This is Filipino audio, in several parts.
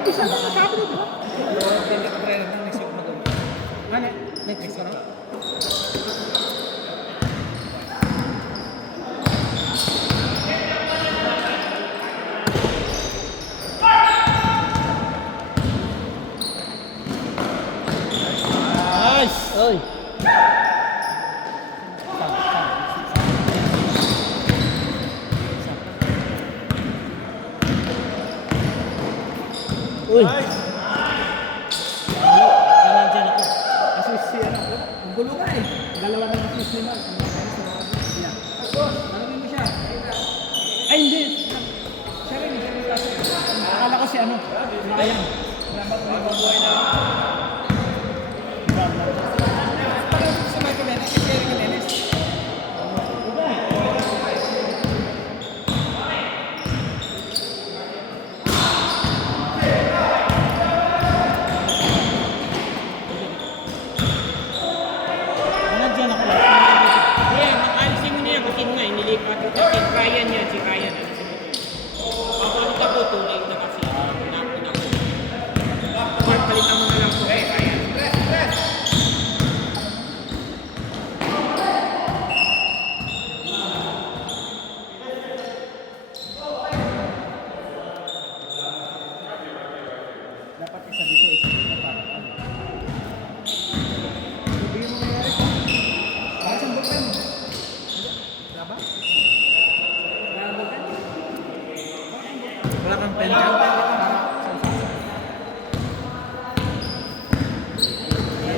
Umpisa na, sabi na, di ba? Ano? Next ko na? Nice! Oy. Uy. Nice! Dyan ako. Assist si ano. Ang gulo ka eh. Dalawa ng assist ni Mark. Ano mo siya? Ay hindi. Siya rin. Akala ko si ano. Ayan. Dapat may babuhay na. Parang sa Michael Menes. Si Eric Menes. Dapat isa dito, isa dito para ano. Bigyan mo na yari ko. Para sa bukan. Diba? Para sa bukan. Wala kang pen dyan.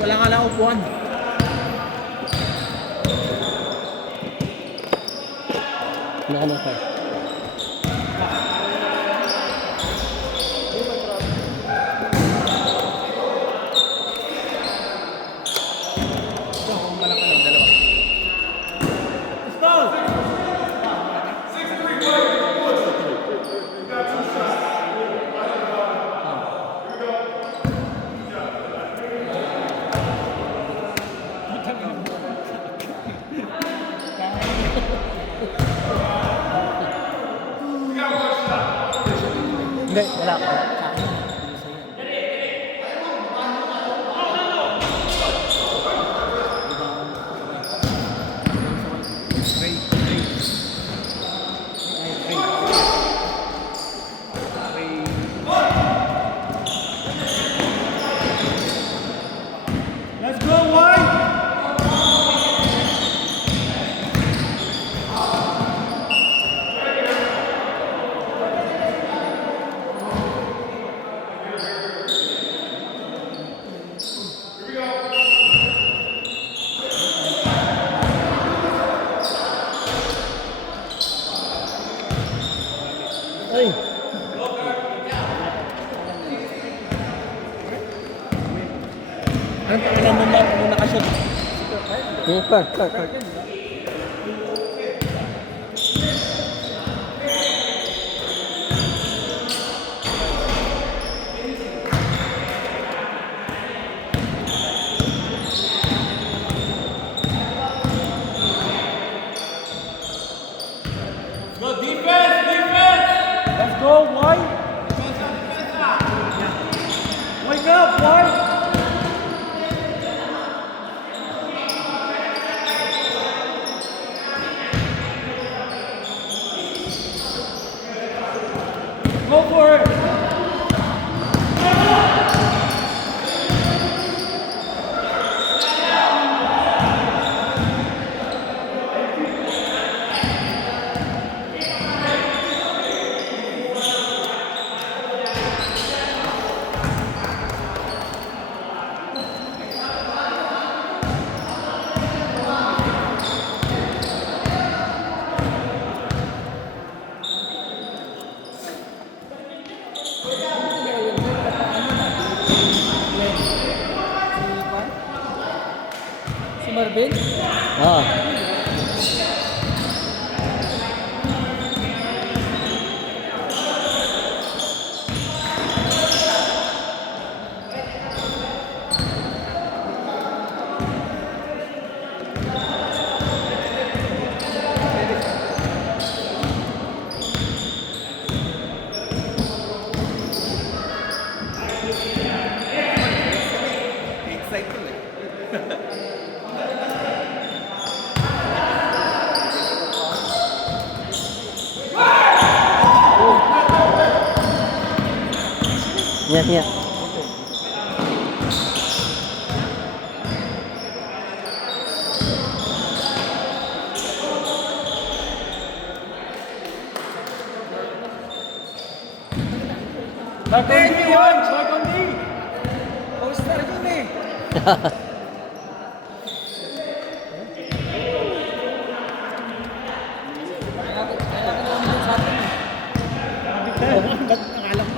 Wala nga lang upuan. Ano ka? Hindi, wala. Let's go, White! Oy. Anong pakiram mo Mark nung nakashoot? Park. Go defense! Let's go, White! Wake up, White! Go for it! Si Marvin? Ah. Iya, iya. Bagondi yun! Bagondi! All-star yun eh! Ba't nakala mo?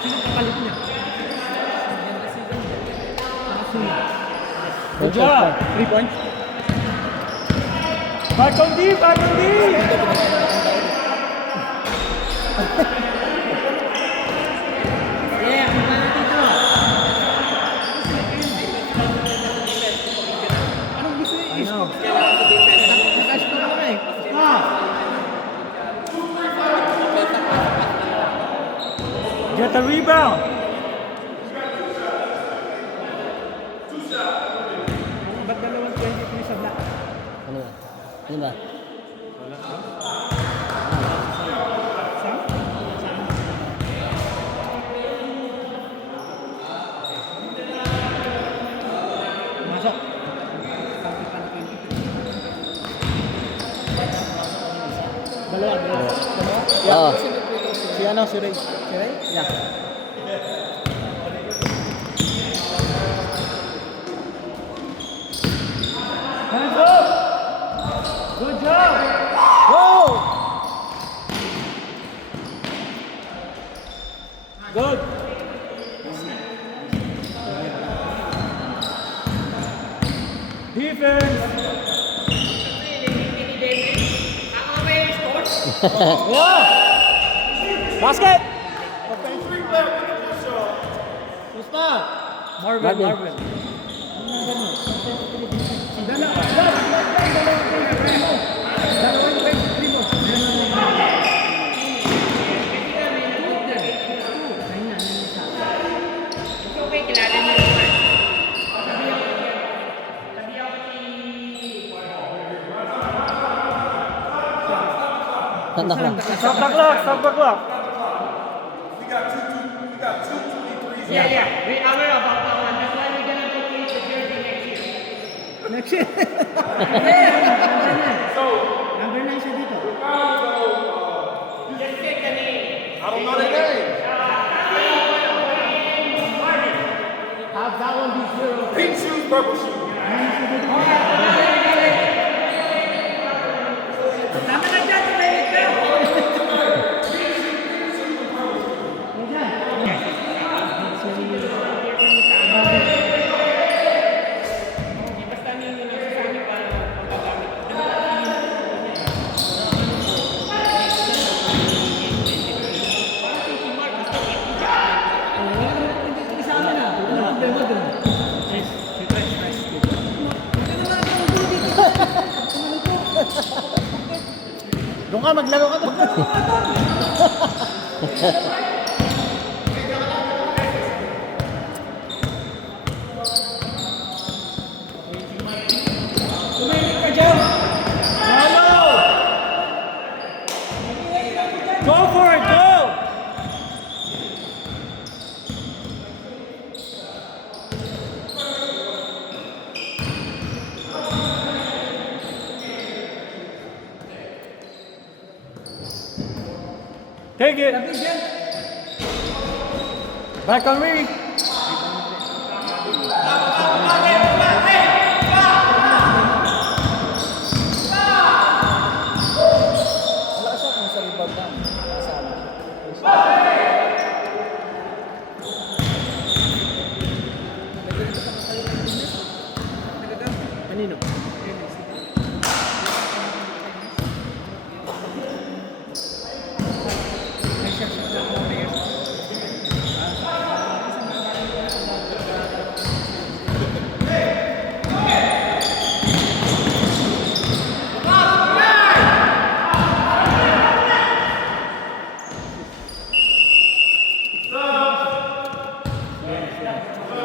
Sino kapalit niya? Good job! 3 points. Bagondi! Bagondi! Yeah, ang mana dito. Anong gusto niya? Naka-score na kami. Get the rebound. Ba't dalawang 23 sa black? Ano ba? Ano ba? Sam? Masok. Dalawa. Oo. Si ano, si Ray. Si Ray? Yeah. Hands up! Good job! Go! Good. Defense. Yeah. Basket. Puspa. Marvin. Marvin. Stop the clock. Stop the clock. Stop the clock. Yeah. We aware about that one. That's why we're gonna go change the jersey next year. Next year. Number 9 siya dito. Just take the name. Have that one be 0. Pink shoes, purple shoes. Tama na dyan, tumahimik ka. Basta ninyo na sa sanyo para magagamit. Isama na. Wala problema dun. Doon ka, maglaro ka doon. Tumahimik ka dyan. Follow! Go for it, go! Take it. Back on me. Wala siya kung sa rebound lang. Kasama siya. Kanino?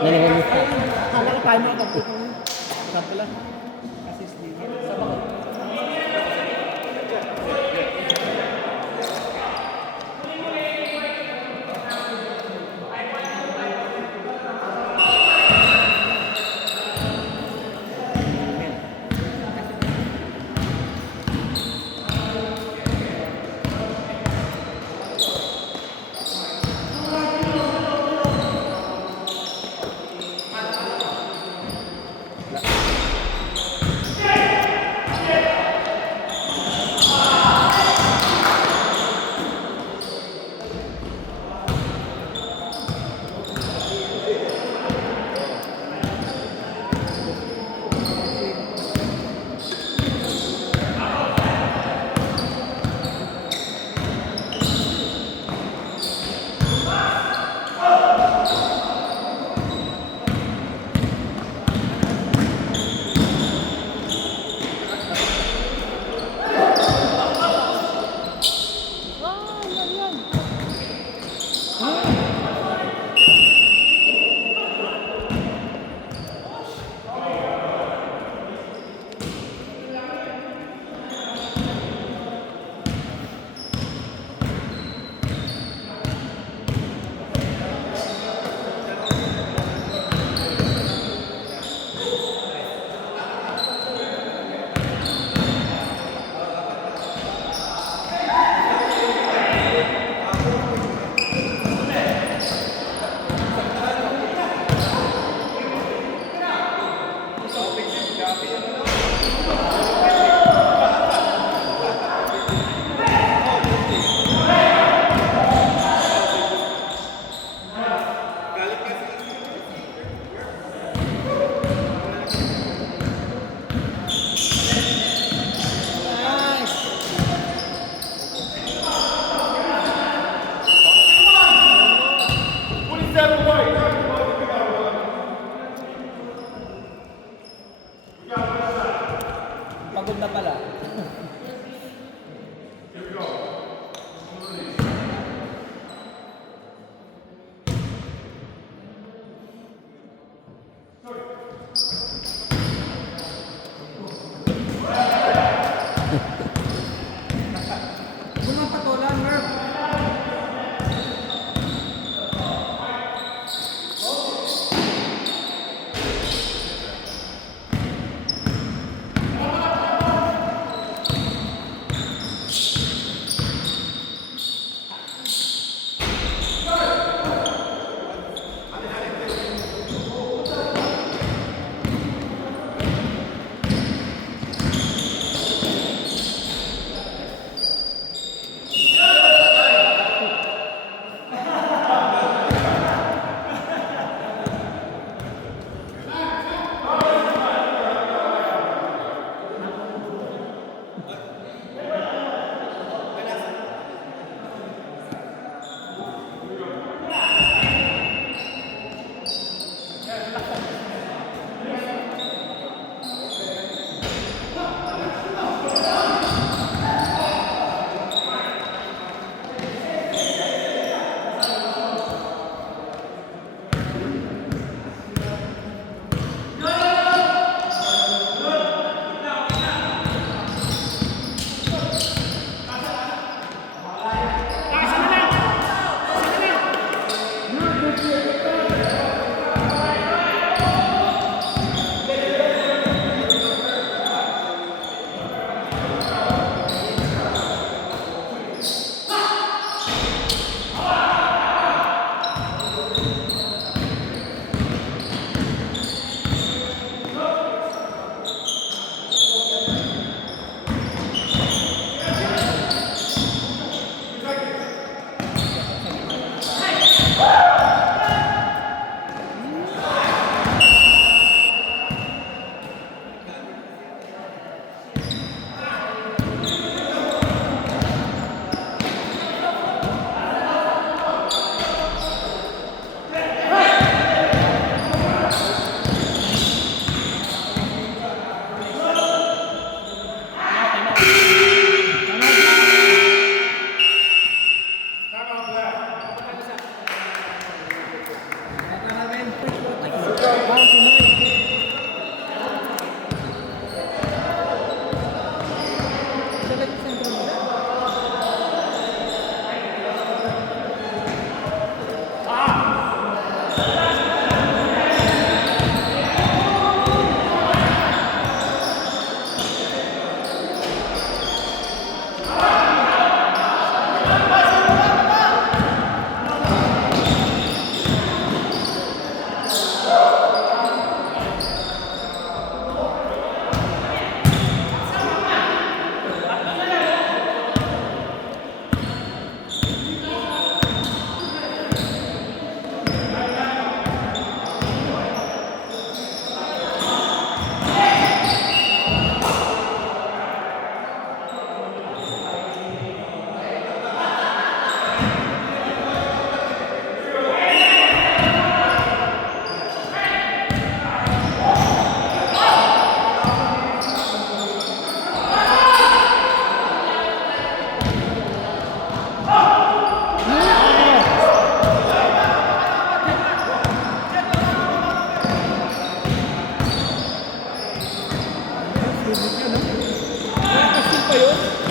Nalimutan. Akala ko tayo makapagpupong. Sabi lang. Assist dito. Pagod na pala. Bunang patulan, Merv.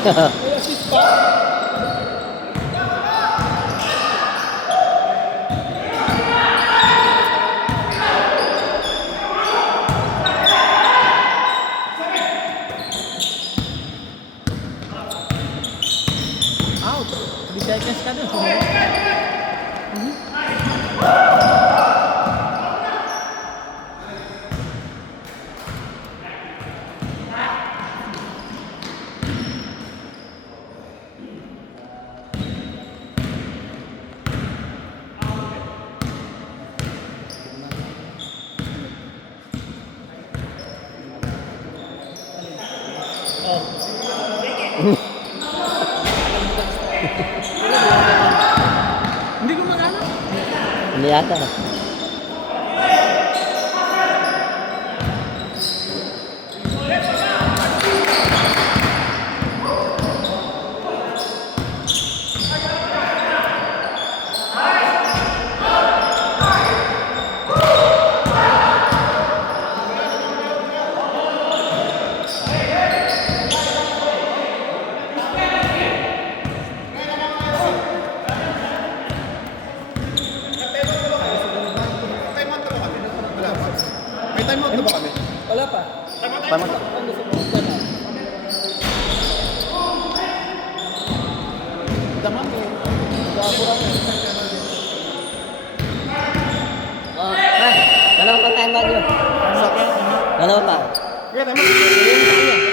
May assist pa. Out. 3 seconds ka dun. Oh. Hindi ko magana. Hindi yata. May time out na ba kami? Wala pa. Time out. Ano sa mga dyan? Damang eh. Gabura mo. Oh, dalawa pa time out yun. Dalawa pa. Okay, time out.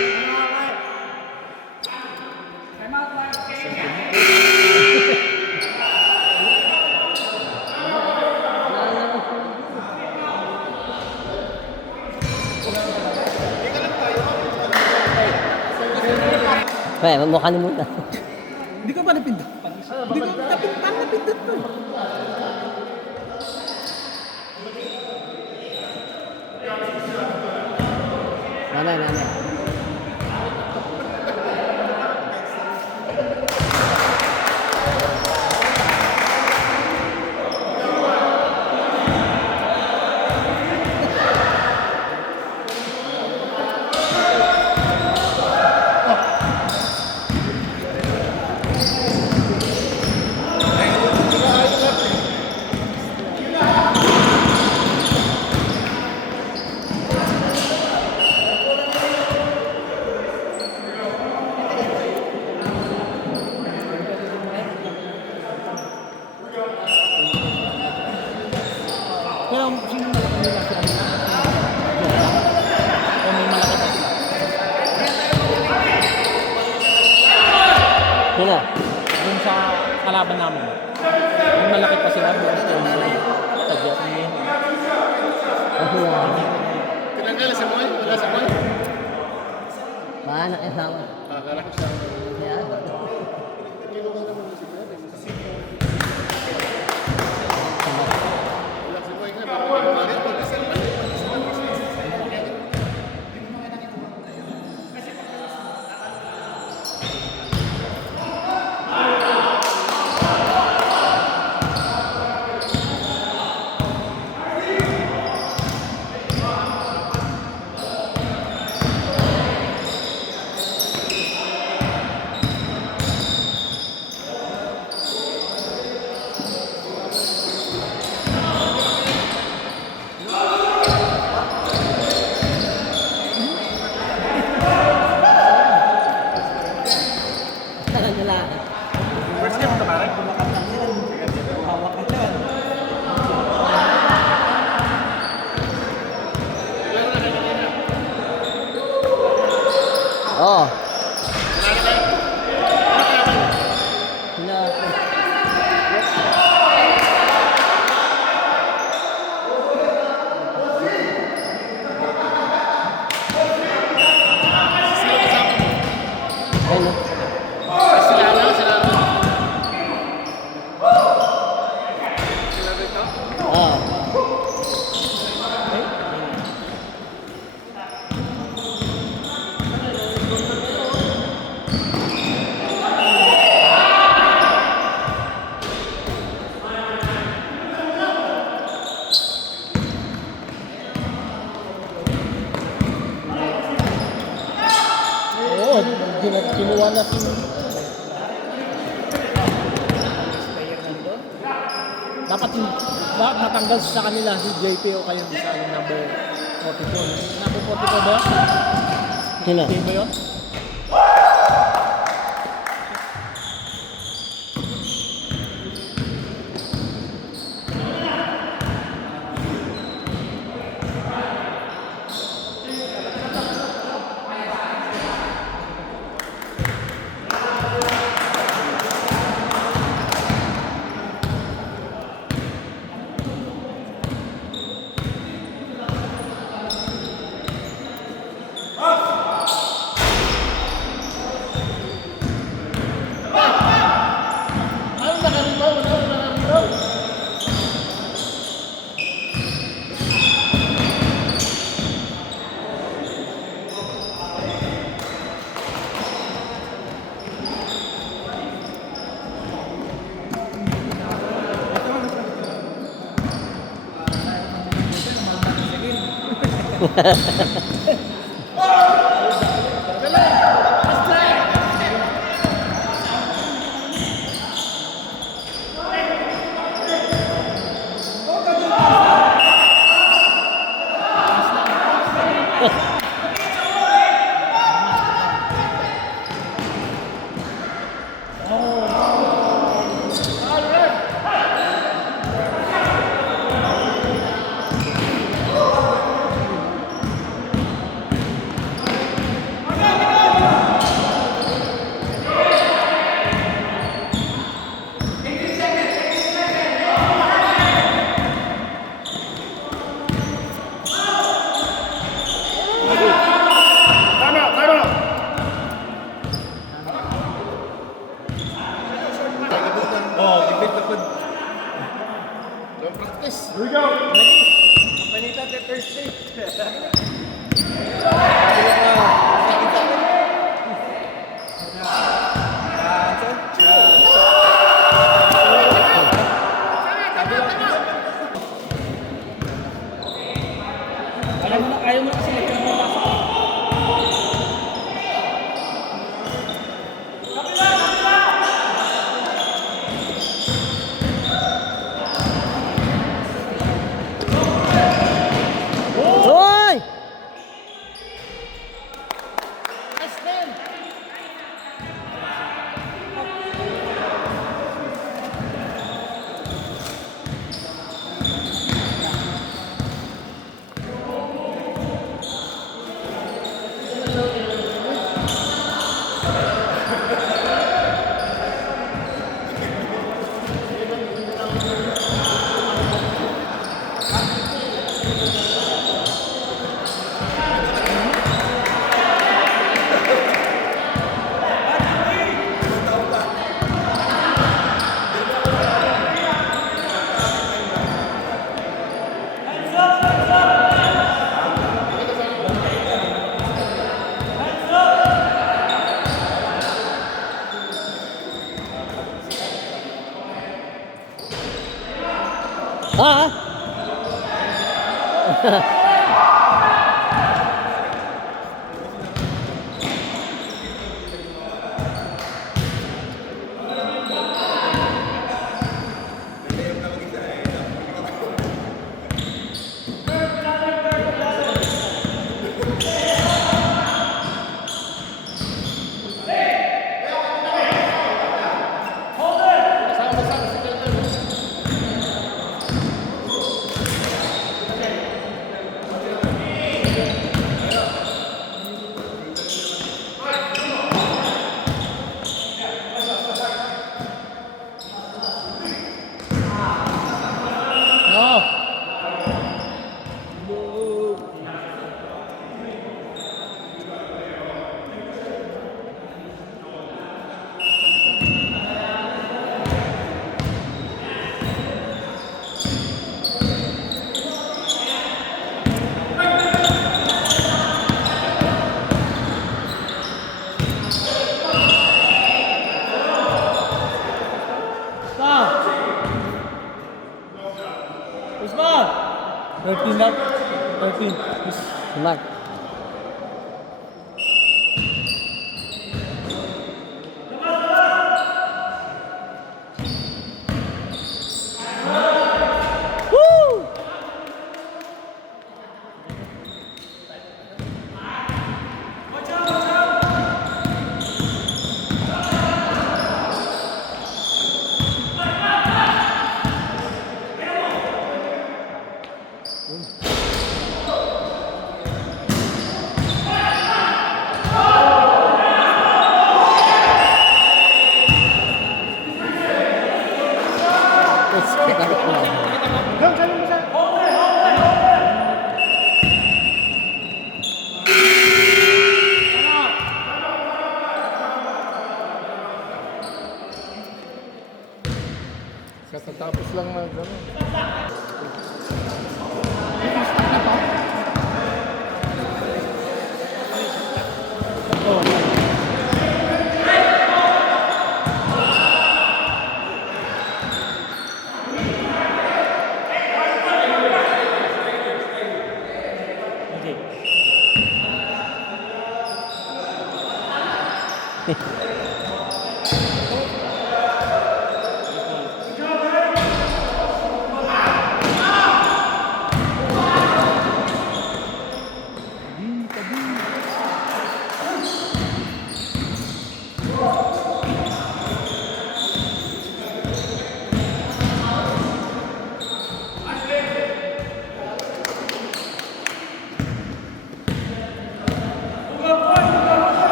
Kaya, mukha ni muna. Hindi ko ba napindot? Hindi ko napindot to. Mamaya. Pero sino malaki nila siya? O may malaki pa sila? Sino? Dun sa kalaban namin. May malaki pa sila. Bukas ko yung tadya. Tinanggal sa mga, wala sa mga. Maanak yung sama. Akala ko siya. Kaya, Wala sa mga nga. wala. First game ka ba rin? Hawak ka dyan. Oo. Na. Ayun. Sila lang, sila lang. Oo. Oo, kinuha na si... Dapat matanggal sa kanila si JP o kayo sa number 44. Number 44 ba yun? Sino? Game ba yun? Time out, time out. Oh, dipit na pod. Don't practice. Here we go. Panita sa Thursday. Ayaw mo na kasi nagpapasok. Hoy! Ah! Usman! 13 lang. 13. Sumat.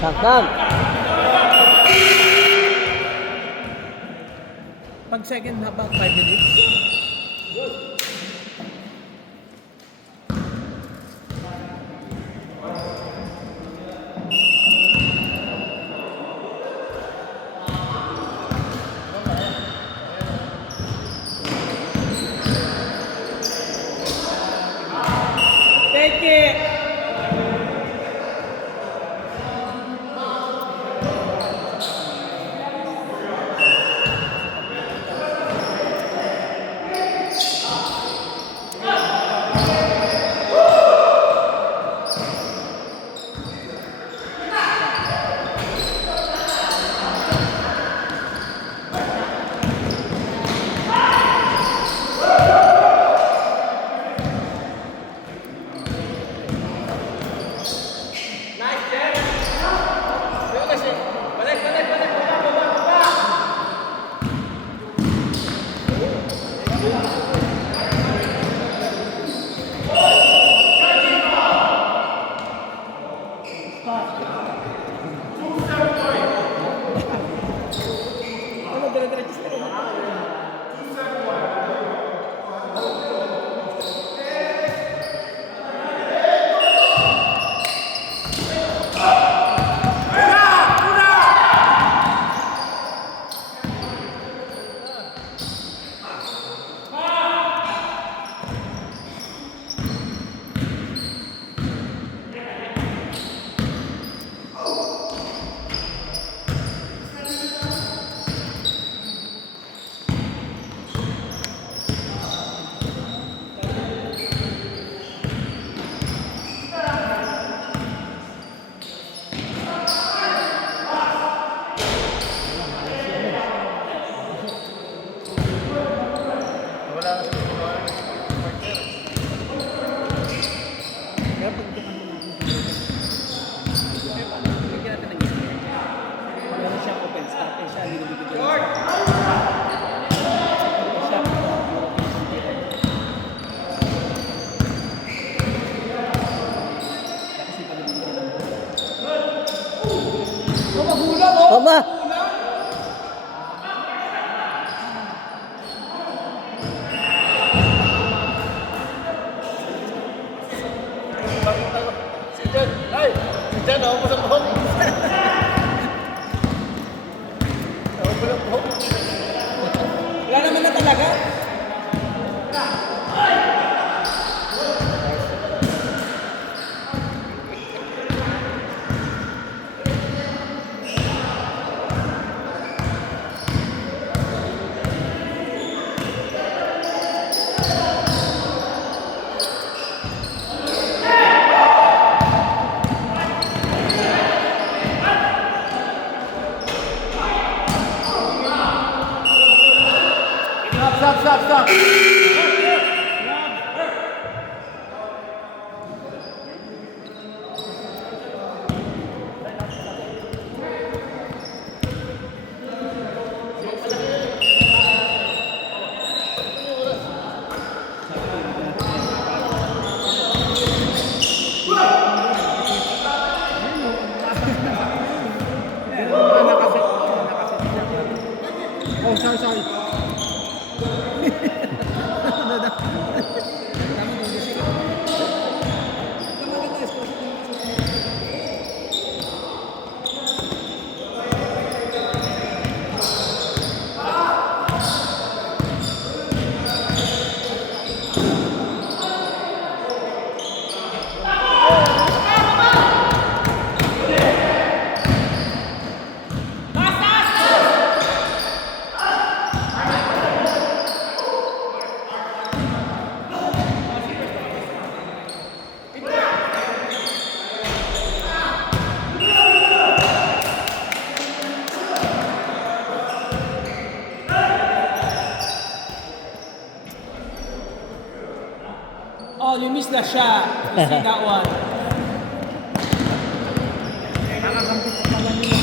Sakam. Pag second half, about 5 minutes. Take it! Oh, you missed the shot. You see that one. Nakakampi pa pala nila.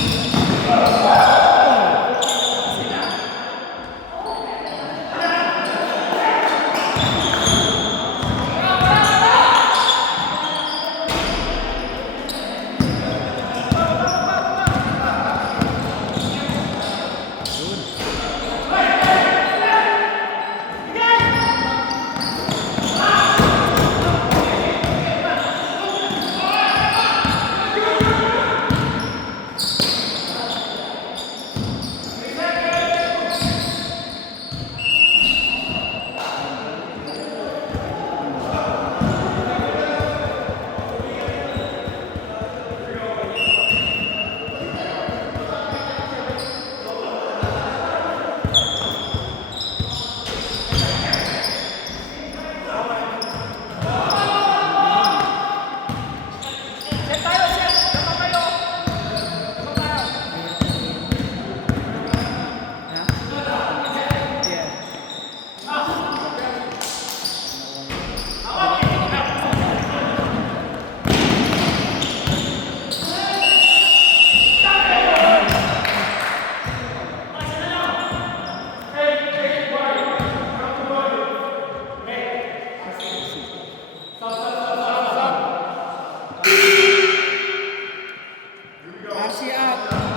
Kasi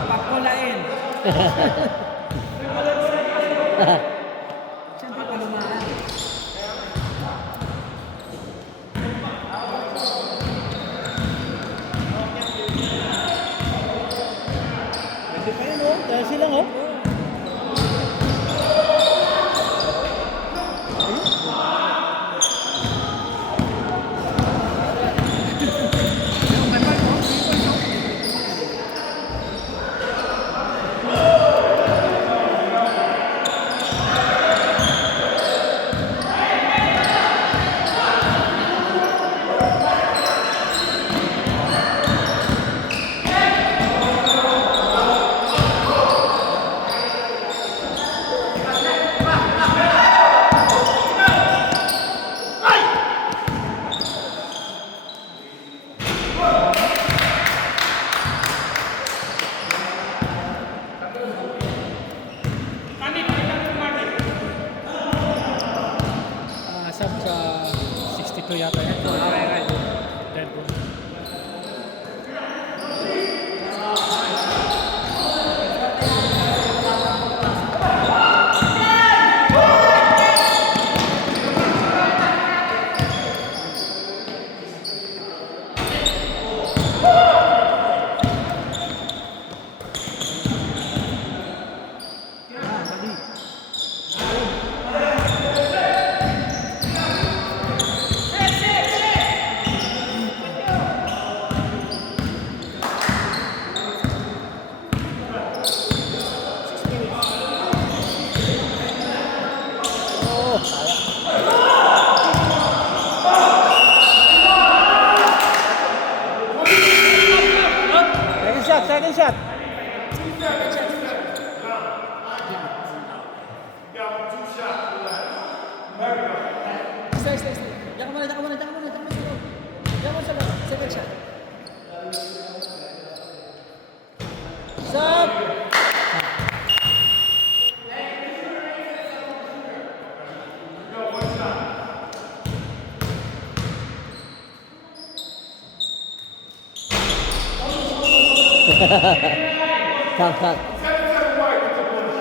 pakulain. Siyempre palumaan. Pwede pa yun, oh. Dahil silang, oh. Sub sa 62 yata yan. Dead ball. Second shot. Stay. Jangan mana. Jangan sa loob. Second shot. Stop.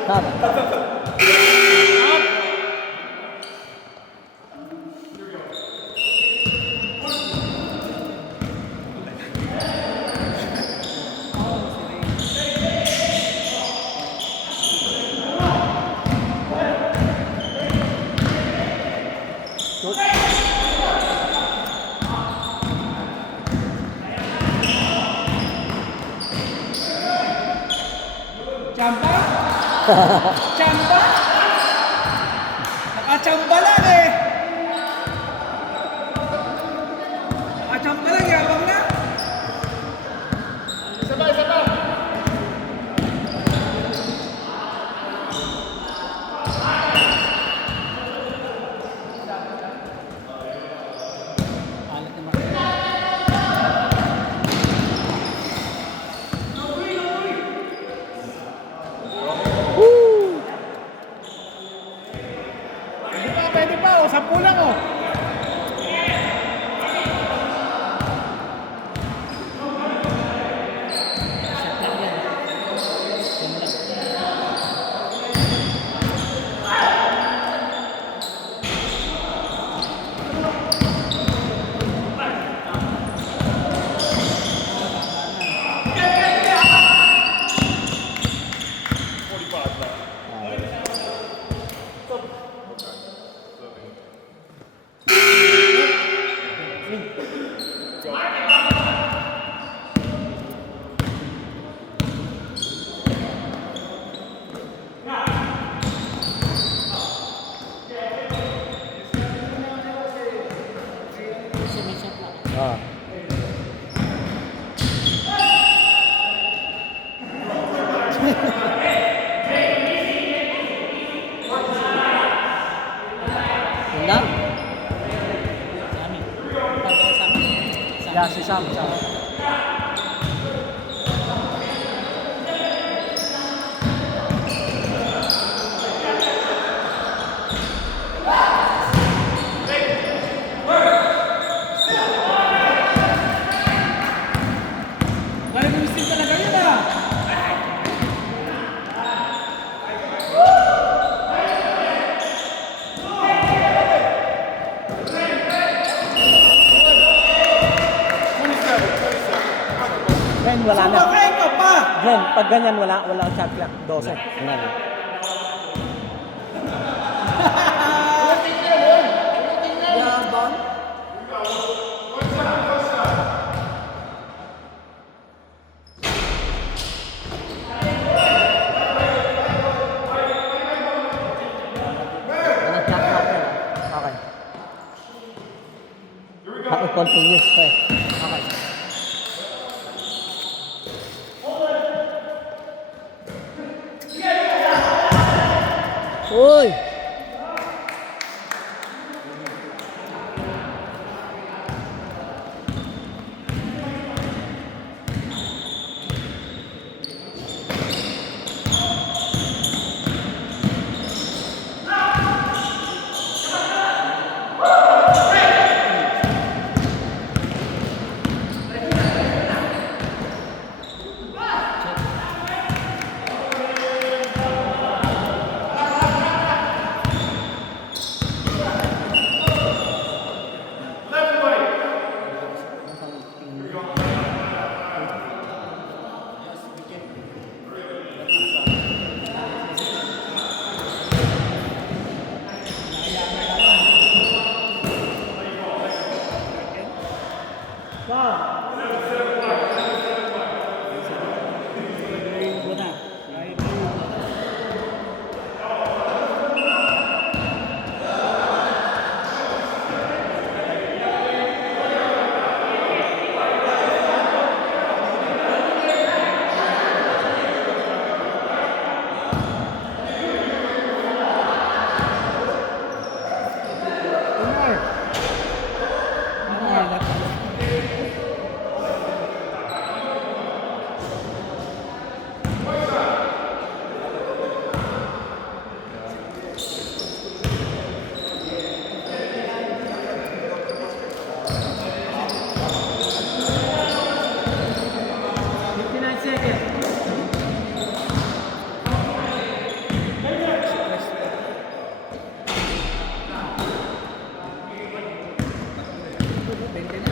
Stop. Champa? Champa? Nakachamba lang eh. Nakachamba lang, yabang na. Isa pa. Kasi may shot lang. Oh. Yun lang? Sa amin. Pag sa amin. Yeah, si Sam. Dahil gumising talaga yun ah. Glenn, wala na. Sumakay ka pa! Glenn, pag ganyan, wala ang shot clock. 12. Ganyan. Yabang. Walang shot clock yan. Okay. Tapos continuous pa eh. Okay. Uy! Veinte na.